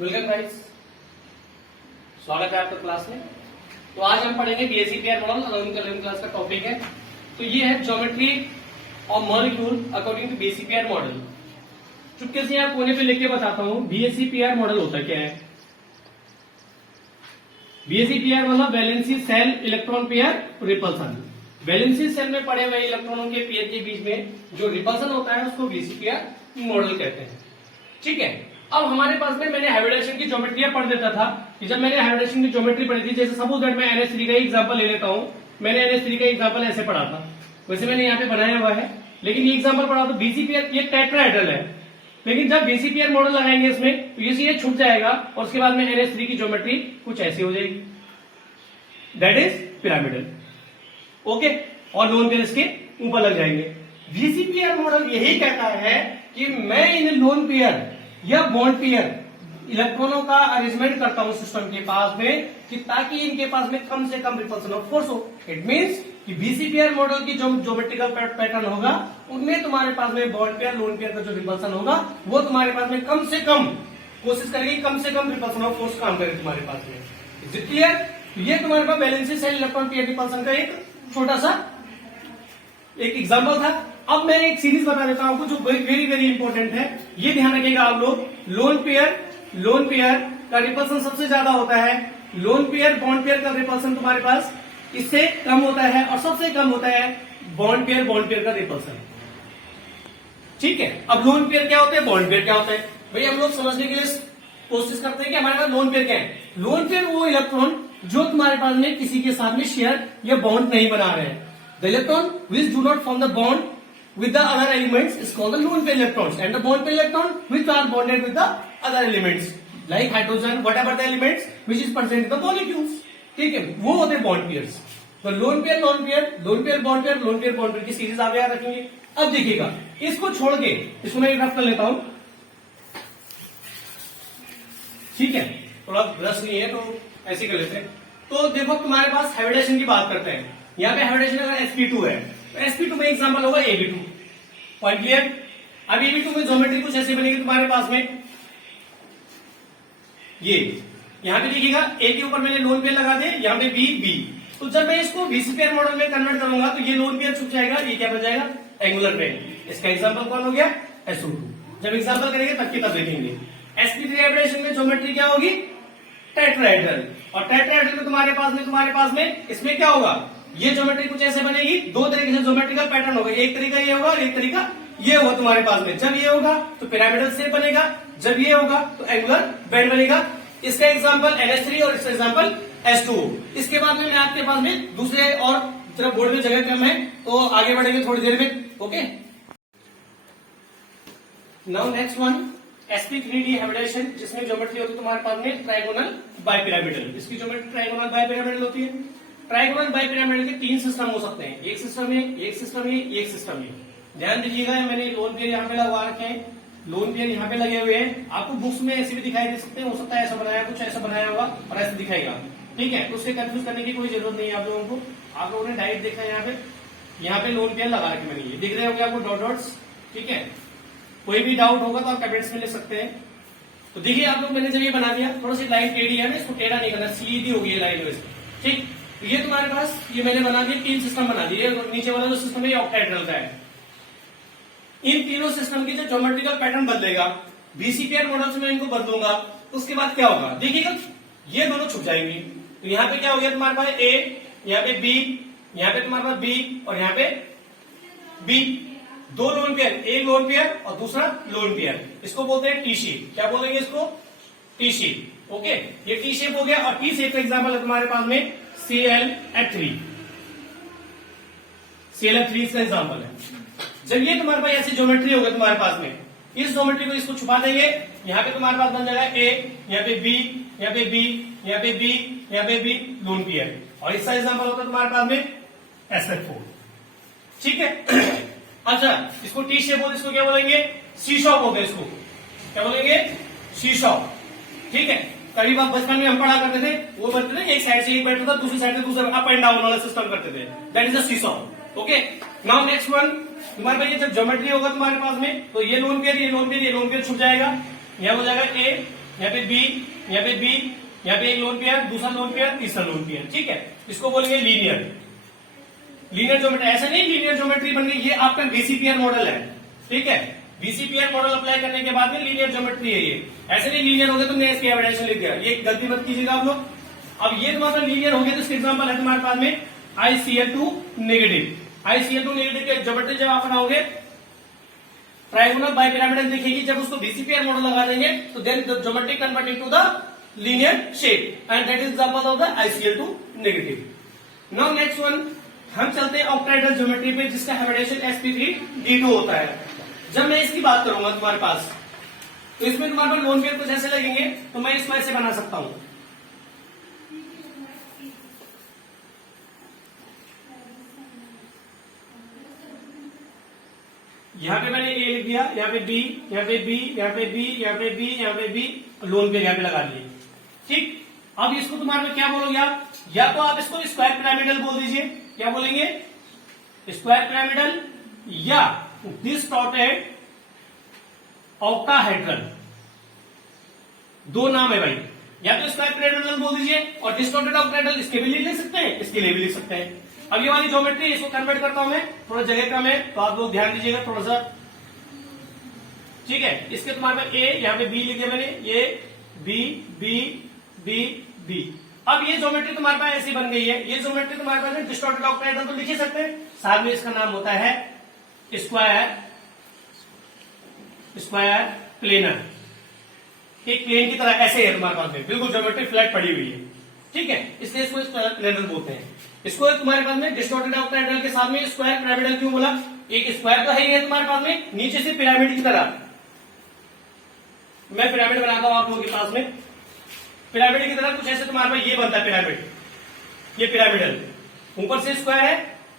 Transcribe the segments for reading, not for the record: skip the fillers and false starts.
Welcome guys, स्वागत है आपका क्लास में। तो आज हम पढ़ेंगे बीएससी पेयर मॉडल। 11वीं क्लास का टॉपिक है। तो ये है geometry of molecule according to BSC pair model. चुपके से यहाँ कोने पे लिख के बताता हूँ बीएससी पेयर मॉडल होता क्या है। बीएससी पेयर मतलब valency shell electron pair repulsion. Valency shell में पड़े हुए इलेक्ट्रॉनों के पेयर के बीच में जो रिपल्सन होता है उसको बीएससी पेयर मॉडल कहते हैं। ठीक है, अब हमारे पास में मैंने हाइब्रिडेशन की ज्योमेट्री पढ़ देता था कि जब मैंने हाइब्रिडेशन की ज्योमेट्री पढ़ी थी, जैसे सपोज दैट मैं NH3 का एग्जांपल ले लेता हूं। मैंने NH3 का एग्जांपल ऐसे पढ़ा था, वैसे मैंने यहाँ पे बनाया हुआ है, लेकिन ये एग्जांपल पढ़ा तो बीसीपीआर ये टेट्राहेड्रल है, लेकिन जब बीसीपीआर मॉडल लगाएंगे इसमें तो ये छूट जाएगा और उसके बाद में NH3 की ज्योमेट्री कुछ ऐसी हो जाएगी, दैट इज पिरामिडल। ओके, और लोन पेयर इसके ऊपर लग जाएंगे। बीसीपीआर मॉडल यही कहता है कि मैं इन लोन पेयर या बॉन्ड पेयर इलेक्ट्रॉनों का अरेंजमेंट करता हूं सिस्टम के पास में कि ताकि इनके पास में कम से कम रिपल्सन ऑफ फोर्स हो। इट मींस कि बीसीपीआर मॉडल की जो ज्योमेट्रिकल पैटर्न होगा उनमें तुम्हारे पास में बॉन्ड पेयर लोन पेयर का जो रिपल्सन होगा वो तुम्हारे पास में कम से कम कोशिश करेगी, कम से कम रिपल्सन ऑफ फोर्स काम करे तुम्हारे पास में। Is it clear? ये तुम्हारे पास valency shell electron pair repulsion का एक छोटा सा एक एग्जाम्पल था। अब मैं एक सीरीज बता देता हूं आपको जो वेरी वेरी इंपॉर्टेंट है, ये ध्यान रखिएगा आप लोग। लोन पेयर का रिपल्सन सबसे ज्यादा होता है, लोन पेयर बॉन्ड पेयर का रिपल्सन तुम्हारे पास इससे कम होता है, और सबसे कम होता है बॉन्ड पेयर का रिपल्सन। ठीक है, अब लोन पेयर क्या होते हैं, बॉन्ड पेयर क्या होता है, भाई हम लोग समझने के लिए कोशिश करते हैं कि हमारे पास लोन पेयर क्या है। लोन पेयर वो इलेक्ट्रॉन जो तुम्हारे पास में किसी के साथ में शेयर या बॉन्ड नहीं बना रहे हैं। The electron which do not form the bond with the other elements is called the lone pair electrons, and the bond pair electron which are bonded with the other elements like hydrogen, whatever the elements which is present in the molecules. ठीक है, वो होते हैं bond pairs. तो loan pair bond pair की series आप याद रखेंगे। अब देखिएगा, इसको छोड़ के इसको मैं रफ कर लेता हूं। ठीक है, थोड़ा ब्रश नहीं है तो ऐसे कर लेते हैं। तो देखो तुम्हारे पास हाइब्रिडेशन की बात करते हैं। यहाँ पे हाइब्रिडेशन अगर sp2 है तो sp2 में एग्जांपल होगा ab2। Point clear? अब ab2 में ज्योमेट्री कुछ ऐसी बनेगी तुम्हारे पास में, ये यहाँ पे देखिएगा a के ऊपर मैंने लोन पेयर लगा दे, यहाँ पे b। तो जब मैं इसको बीसी पेयर मॉडल में कन्वर्ट करूंगा तो ये लोन पेयर छूट जाएगा, ये क्या बन जाएगा, एंगुलर प्लेन। इसका एग्जाम्पल कौन हो गया, SO2। जब एग्जाम्पल करेंगे तब की तब देखेंगे। sp3 हाइब्रिडेशन में ज्योमेट्री क्या होगी, टेट्राहेड्रल। और टेट्राहेड्रल में तुम्हारे पास में इसमें क्या होगा, ये ज्योमेट्री कुछ ऐसे बनेगी, दो तरीके से ज्योमेट्रिकल पैटर्न होगा, एक तरीका ये होगा और एक तरीका ये होगा तुम्हारे पास में। जब ये होगा तो पिरामिडल शेप बनेगा, जब ये होगा तो एंगुलर बेंड बनेगा। इसका एग्जांपल NH3 और इसका एग्जांपल S2। इसके बाद में मैं आपके पास में दूसरे और तरफ बोर्ड में जगह कम है तो आगे बढ़ेंगे थोड़ी देर में। Okay, now next one sp3d hybridisation, जिसमें ज्योमेट्री होती है तुम्हारे पास में ट्राइगोनल बाइपिरामिडल। इसकी ज्योमेट्री ट्राइगोनल बाइपिरामिडल होती है। ट्राइगोनल बाइपिरामिडल के तीन सिस्टम हो सकते हैं, एक सिस्टम है, एक सिस्टम है, एक सिस्टम है। ध्यान दीजिएगा, मैंने लोन पेयर यहाँ पे लगवा रखे हैं, लोन पेयर यहाँ पे लगे हुए हैं। आपको बुक्स में ऐसे भी दिखाई दे सकते हैं, हो सकता है ऐसा बनाया, कुछ ऐसा बनाया होगा और ऐसे दिखाएगा। ठीक है, तो उससे कंफ्यूज करने की कोई जरूरत नहीं है आप लोगों को। आप लोगों ने डायरेक्ट देखा यहाँ पे लोन पेयर लगा रखे मैंने, ये दिख रहे होंगे आपको डॉट डॉट्स। ठीक है, कोई भी डाउट होगा तो आप कमेंट्स में लिख सकते हैं। तो देखिए आप लोग, मैंने जब ये बना दिया, थोड़ा सी लाइन टेढ़ी है ना, इसको टेढ़ा नहीं करना, सीधी होगी ये लाइन वैसे। ठीक, ये तुम्हारे पास ये मैंने बना दिया, तीन सिस्टम बना दिए। नीचे वाला जो सिस्टम है ये ऑक्टाहेड्रल का है। इन तीनों सिस्टम की जो ज्योमेट्रिकल पैटर्न बदलेगा, बीसीपीआर मॉडल से मैं इनको बदलूंगा, तो उसके बाद क्या होगा देखिएगा, ये दोनों छुप जाएंगी। तो यहाँ पे क्या हो गया तुम्हारे पास A, यहाँ पे B, यहाँ पे तुम्हारे पास B और यहाँ पे B। दो लोन पेयर, एक लोन पेयर और दूसरा लोन पेयर, इसको बोलते हैं टी शेप। क्या बोलेंगे इसको, टी शेप। ओके, ये टी शेप हो गया। और टी शेप का एग्जांपल है तुम्हारे पास में ClF3। ClF3 इसका एग्जांपल है। जब ये तुम्हारे पास ऐसी ज्योमेट्री होगा तुम्हारे पास में, इस ज्योमेट्री को इसको छुपा देंगे, यहाँ पे तुम्हारे पास बन जाएगा A, यहाँ पे B, यहाँ पे B, यहाँ पे B, यहाँ पे B, लोन पेयर। और इसका एग्जांपल होता है तुम्हारे पास में SF4। ठीक है, अच्छा इसको टी शेप बोलते, इसको क्या बोलेंगे, सी-शॉप बोलते हैं। इसको क्या बोलेंगे, सी-शॉप। ठीक है, कभी बात बचपन में हम पढ़ा करते थे, वो बनते थे एक साइड से एक बैठता था, दूसरी साइड से दूसरा, अप एंड डाउन वाला सिस्टम करते थे, that is a seesaw. Okay, now next one, तुम्हारे पास ये जब ज्योमेट्री होगा तुम्हारे पास में, तो ये लोन पेयर, ये लोन पेयर, ये लोन पेयर छुप जाएगा। यहाँ हो जाएगा A, यहाँ पे बी, यहाँ पे बी, यहाँ पे एक लोन पेयर, दूसरा लोन पेयर, तीसरा लोन पेयर, ठीक है। इसको बोलेंगे लीनियर, लीनियर ज्योमेट्री। ऐसा नहीं लीनियर ज्योमेट्री बन गई, ये आपका बीसीपीआर मॉडल है, ठीक है। बीसीपीआर मॉडल अप्लाई करने के बाद में लीनियर ज्योमेट्री है ये। ऐसे नहीं लीनियर हो गया तुमने इसकी एविडेंस लिख दिया, ये गलती मत कीजिएगा आप लोग। अब ये तुम्हारा लीनियर हो गया तो इसका एग्जांपल है तुम्हारे पास में ICl2 नेगेटिव। ICl2 नेगेटिव के ज्योमेट्री जब आप बनाओगे ट्राइगोनल बाइपिरामिडल दिखेगी, जब उसको बीसीपीआर मॉडल लगा देंगे तो then the geometry convert into the linear shape and that is example of the ICl2 negative. Now next one हम चलते हैं ऑक्टाहेड्रल ज्योमेट्री पे, जिसका हेविडेशन sp3d2 होता है। जब मैं इसकी बात करूंगा तुम्हारे पास तो इसमें तुम्हारे पास लोन पेयर कुछ ऐसे लगेंगे, तो मैं इसको ऐसे बना सकता हूं। यहां पे मैंने ए लिख दिया, यहाँ पे बी, यहाँ पे बी, यहाँ पे बी, यहाँ पे बी, यहाँ पे बी, लोन पेयर यहाँ पे लगा दिए, ठीक। अब इसको तुम्हारे में क्या बोलोगे आप, या तो आप इसको स्क्वायर पिरामिडल बोल दीजिए, क्या बोलेंगे, स्क्वायर पिरामिडल, या डिस्टॉर्टेड ऑक्टाहेड्रल। दो नाम है भाई, या तो स्क्वायर पिरामिडल बोल दीजिए और डिस्टॉर्टेड ऑक्टाहेड्रल इसके भी लिख सकते हैं, इसके लिए भी लिख सकते हैं। अब ये वाली ज्योमेट्री इसको कन्वर्ट करता हूं मैं, थोड़ा जगह कम है तो आप लोग ध्यान दीजिएगा थोड़ा सा, ठीक है। इसके तुम्हारे पास ए, यहाँ पे बी लिख दिया मैंने, ये बी बी बी बी। अब ये ज्योमेट्री तुम्हारे पास ऐसी बन गई है, ये ज्योमेट्री तुम्हारे पास डिस्टॉर्टेड ऑक्टाहेड्रल तो लिख ही सकते हैं, साथ में इसका नाम होता है स्क्वायर प्लेनर। एक प्लेन की तरह ऐसे है तुम्हारे पास में, बिल्कुल ज्योमेट्री फ्लैट पड़ी हुई है, ठीक है, इसलिए इसको स्क्वायर प्लेनर बोलते हैं। इसको तुम्हारे पास में डिस्टॉर्टेड ऑक्टाहेड्रल के साथ में स्क्वायर पिरामिडल क्यों बोला, एक स्क्वायर तो है ही है तुम्हारे पास में, नीचे से पिरामिड की तरह। मैं पिरामिड बनाता हूं आप लोगों के पास में, पिरामिड की तरह कुछ ऐसे तुम्हारे पास ये बनता है पिरामिड, ये पिरामिडल, ऊपर से स्क्वायर है,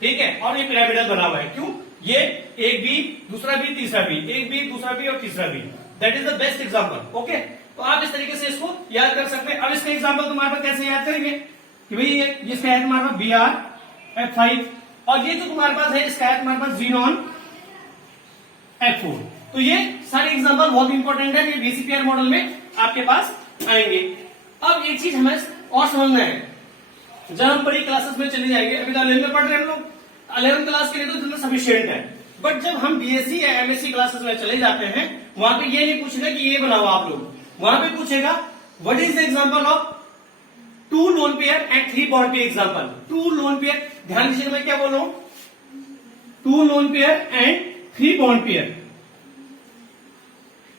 ठीक है, और ये पिरामिडल बना हुआ है, क्यों, ये एक बी, दूसरा बी, तीसरा बी, एक बी, दूसरा बी और तीसरा B, that is the best example, okay. तो आप इस तरीके से इसको याद कर सकते हैं। अब इसका एग्जांपल तुम्हारे पास कैसे याद करेंगे कि भाई ये इसका है तुम्हारे पास BR F5 और ये जो तुम्हारे पास है इसका है तुम्हारे पास Xenon F4। तो ये सारे एग्जांपल बहुत इंपॉर्टेंट है, ये बीसीपीआर मॉडल में आपके पास आएंगे। अब एक चीज हमें और समझना है, जब हम बड़ी क्लासेस में चले जाएंगे, अभी तो 11 में पढ़ रहे हैं हम लोग, 11th क्लास के लिए तो इतना सफिशियंट है, बट जब हम BSc या MSc क्लासेस में चले जाते हैं वहां पे ये नहीं पूछेगा कि ये बनाओ आप लोग, वहां पे पूछेगा what is the example of 2 lone pair and 3 bond pair example. 2 lone pair, ध्यान दीजिए मैं क्या बोल रहा हूं, 2 lone pair and 3 bond pair,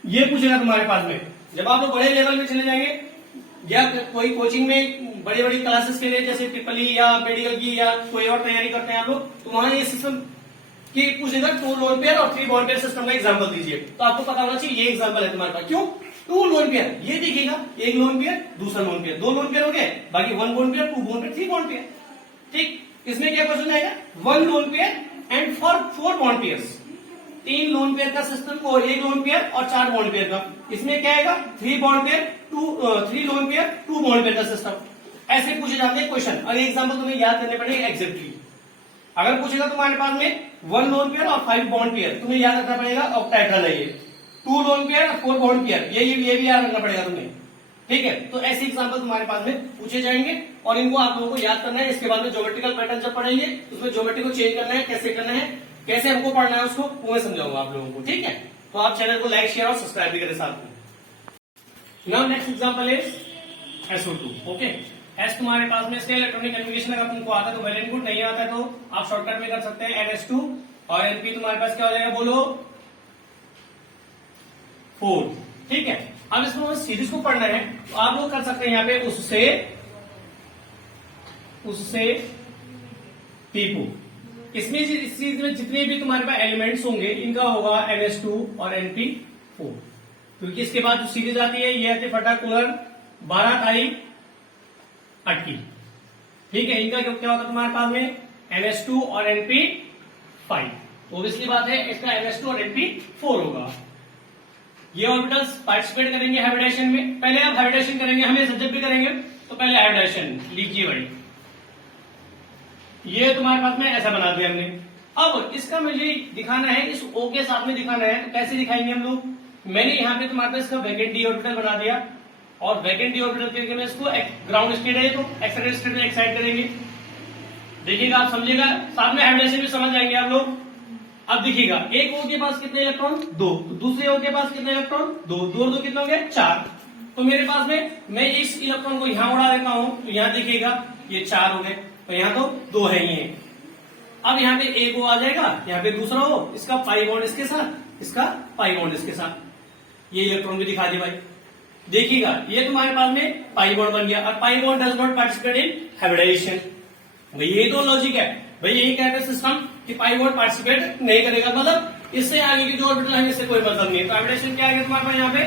ये पूछेगा तुम्हारे पास में। जब आप लोग बड़े लेवल में चले जाएंगे या कोई कोचिंग में बड़ी बड़ी क्लासेस के लिए जैसे ट्रिपल या मेडिकल की या कोई और तैयारी करते हैं आप लोग, तो वहां ये सिस्टम की पूछेगा 2 लोन पेयर और 3 बॉन्ड पेयर सिस्टम का एग्जांपल दीजिए, तो आपको पता होना चाहिए ये एग्जांपल है तुम्हारे पास। क्यों 2 लोन पेयर, ये दिखेगा एक लोन पेयर दूसरा लोन पेयर, 2 लोन पेयर हो गए, बाकी 1 bond pair 2 bond pair 3 bond pair, ठीक। इसमें क्या क्वेश्चन आएगा 1 lone pair and for 4 bond pairs, 3 lone pair का सिस्टम और 1 लोन पेयर और 4 बॉन्ड पेयर का, इसमें क्या आएगा 3 bond pair 3 lone pair 2 bond pair का सिस्टम। ऐसे पूछे जाते हैं क्वेश्चन और एग्जांपल तुम्हें याद करने पड़ेगा एग्जैक्टली। अगर पूछेगा तुम्हारे पास में 1 लोन पेयर और 5 बॉन्ड पेयर, तुम्हें याद रखना पड़ेगा ऑक्टाहेड्रल है ये, 2 लोन पेयर और 4 बॉन्ड पेयर, ये भी याद रखना पड़ेगा तुम्हें, ठीक है। तो ऐसे एग्जांपल तुम्हारे पास में पूछे जाएंगे और इनको आप लोगों को याद करना है। इसके बाद में ज्योमेट्रिकल पैटर्न जब पढ़ेंगे उसमें ज्योमेट्री को चेंज करना है, कैसे करना है, कैसे हमको पढ़ना है उसको वो मैं समझाऊंगा आप लोगों को, ठीक है। तो आप चैनल को लाइक शेयर और सब्सक्राइब भी करें साथ में। Now next example is SO2, okay. S तुम्हारे पास में इसके इलेक्ट्रॉनिक कन्फिगरेशन अगर तुमको आता है तो वेल एंड गुड, नहीं आता है तो आप शॉर्टकट में कर सकते हैं NS2 और NP तुम्हारे पास क्या हो जाएगा बोलो 4, ठीक है। अब इसको सीरीज को पढ़ना है तो आप लोग कर सकते हैं यहाँ पे उससे P2। इसमें इस चीज में जितने भी तुम्हारे पास एलिमेंट्स होंगे इनका होगा NS2 और NP4, क्योंकि इसके बाद जो सीरीज आती है ये आती है पर्टिकुलर 12 ताई 8 की, ठीक है। इनका क्या होता है तुम्हारे पास में NS2 और NP5, तो ऑब्वियसली बात है इसका NS2 और NP4 होगा। ये ऑर्बिटल्स पार्टिसिपेट करेंगे हाइब्रिडेशन में, पहले आप हाइब्रिडेशन करेंगे, हमेशा जब भी करेंगे तो पहले हाइब्रिडेशन लीजिए भाई। ये तुम्हारे पास में ऐसा बना दिया हमने। अब इसका मुझे दिखाना है, इस O के साथ में दिखाना है, तो कैसे दिखाएंगे हम लोग, मैंने यहाँ पे तुम्हारे पास इसका वैकेंट d ऑर्बिटल बना दिया और वैकेंट डी ऑर्बिटल के लिए इसको ग्राउंड स्टेट है, तो एक्साइटेड स्टेट में एक्साइट करेंगे। देखिएगा, आप समझिएगा, साथ में हाइब्रिडेशन भी समझ जाएंगे आप लोग। अब देखिएगा, एक ओ के पास कितने इलेक्ट्रॉन, 2, तो दूसरे ओ के पास कितने इलेक्ट्रॉन, 2, 2 और 2 कितने होंगे, 4। तो मेरे पास में मैं इस इलेक्ट्रॉन को यहां उड़ा देता हूं, तो यहां देखिएगा ये 4 हो गए, तो यहां तो 2 है ही है। अब यहाँ पे एक ओ आ जाएगा, यहाँ पे दूसरा ओ, इसका पाई बॉन्ड इसके साथ, इसका पाई बॉन्ड इसके साथ, ये इलेक्ट्रॉन भी दिखा दिया भाई। देखिएगा, ये तुम्हारे पास में पाई बॉन्ड बन गया, और pi bond does not participate in hybridisation. भाई यही तो लॉजिक है भाई, यही कहते हैं सिस्टम कि पाई बॉन्ड पार्टिसिपेट नहीं करेगा, मतलब इससे आगे की जो ऑर्बिटल है इससे कोई मतलब नहीं है। तो हाइब्रिडेशन क्या आ गया तुम्हारे पास यहाँ पे,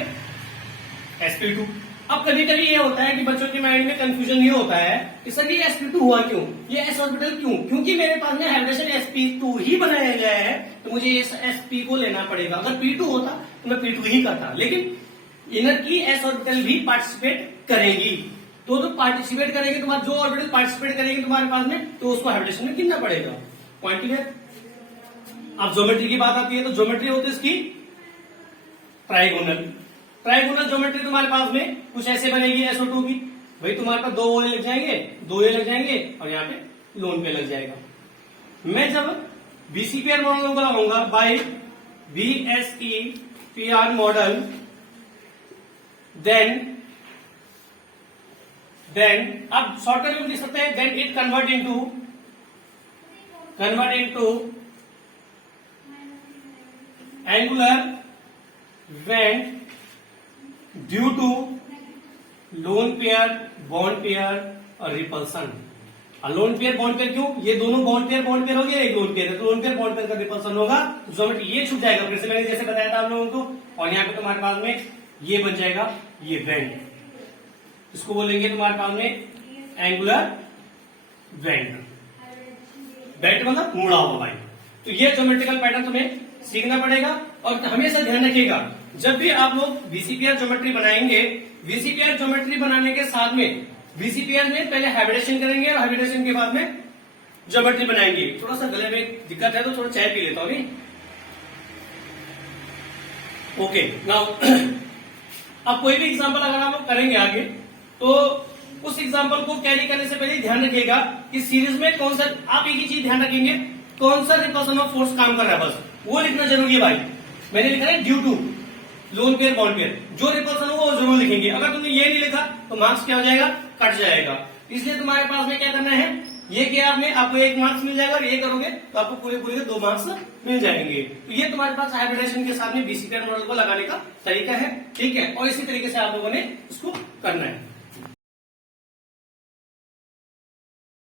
sp2। अब कभी कभी ये होता है कि बच्चों के माइंड में कंफ्यूजन ये होता है कि सर ये sp2 हुआ क्यों, ये s ऑर्बिटल क्यों, क्योंकि मेरे पास में हाइब्रिडेशन sp2 ही बनाया गया है, तो मुझे इस sp को लेना पड़ेगा। अगर p2 होता तो मैं p2 ही करता, लेकिन इनर की s ऑर्बिटल भी पार्टिसिपेट करेगी, तो पार्टिसिपेट करेगी, तुम्हारा जो ऑर्बिटल पार्टिसिपेट करेगी तुम्हारे पास में, तो उसको हाइब्रिडेशन में गिनना पड़ेगा। Point clear. अब ज्योमेट्री की बात आती है, तो ज्योमेट्री होती है इसकी ट्राइगोनल। ट्राइगोनल ज्योमेट्री तुम्हारे पास में कुछ ऐसे बनेगी SO2 की। भाई तुम्हारे पास 2 ओ लग जाएंगे, 2 ए लग जाएंगे, और यहाँ पे लोन पे लग जाएगा। मैं जब BCPR मॉडल को लगाऊंगा बाय VSEPR मॉडल, देन अब शॉर्टकट में लिख सकते हैं, then it convert into angular bent due to lone pair, bond pair और repulsion. Lone pair bond pair क्यों, ये दोनों बॉन्ड पेयर हो गया, एक लोन पेयर है, तो लोन पेयर बॉन्ड पेयर का रिपल्सन होगा, ज्योमेट्री ये छूट जाएगा, फिर से मैंने जैसे बताया था आप लोगों को। और यहाँ पे तुम्हारे पास में ये बन जाएगा, ये वेंट, इसको बोलेंगे तुम्हारे पास में एंगुलर वेंट। वेंट मतलब मुड़ा हुआ भाई। तो ये ज्योमेट्रिकल पैटर्न तुम्हें सीखना पड़ेगा, और हमेशा ध्यान रखिएगा जब भी आप लोग VCPR ज्योमेट्री बनाएंगे, VCPR ज्योमेट्री बनाने के साथ में VCPR में पहले हाइब्रिडेशन करेंगे, और हाइब्रिडेशन के बाद में ज्योमेट्री बनाएंगे। थोड़ा सा गले में दिक्कत है तो थोड़ा चाय पी लेता हूं अभी। ओके, नाउ अब कोई भी एग्जांपल अगर आप लोग करेंगे आगे, तो उस एग्जांपल को कैरी करने से पहले ध्यान रखिएगा कि सीरीज में कौन सा, आप एक ही चीज ध्यान रखेंगे, कौन सा रिपल्सन ऑफ फोर्स काम कर रहा है, बस वो लिखना जरूरी है भाई। मैंने लिखा है due to lone pair bond pair, जो रिपल्सन होगा वो जरूर लिखेंगे। अगर तुमने ये नहीं लिखा तो मार्क्स क्या हो जाएगा, कट जाएगा। इसलिए तुम्हारे पास में क्या करना है, ये किया आपने, आपको 1 मार्क्स मिल जाएगा, और ये करोगे तो आपको पूरे 2 मार्क्स मिल जाएंगे। तो ये तुम्हारे पास हाइब्रिडेशन के साथ में VCPR मॉडल को लगाने का तरीका है, ठीक है। और इसी तरीके से आप लोगों ने इसको करना है।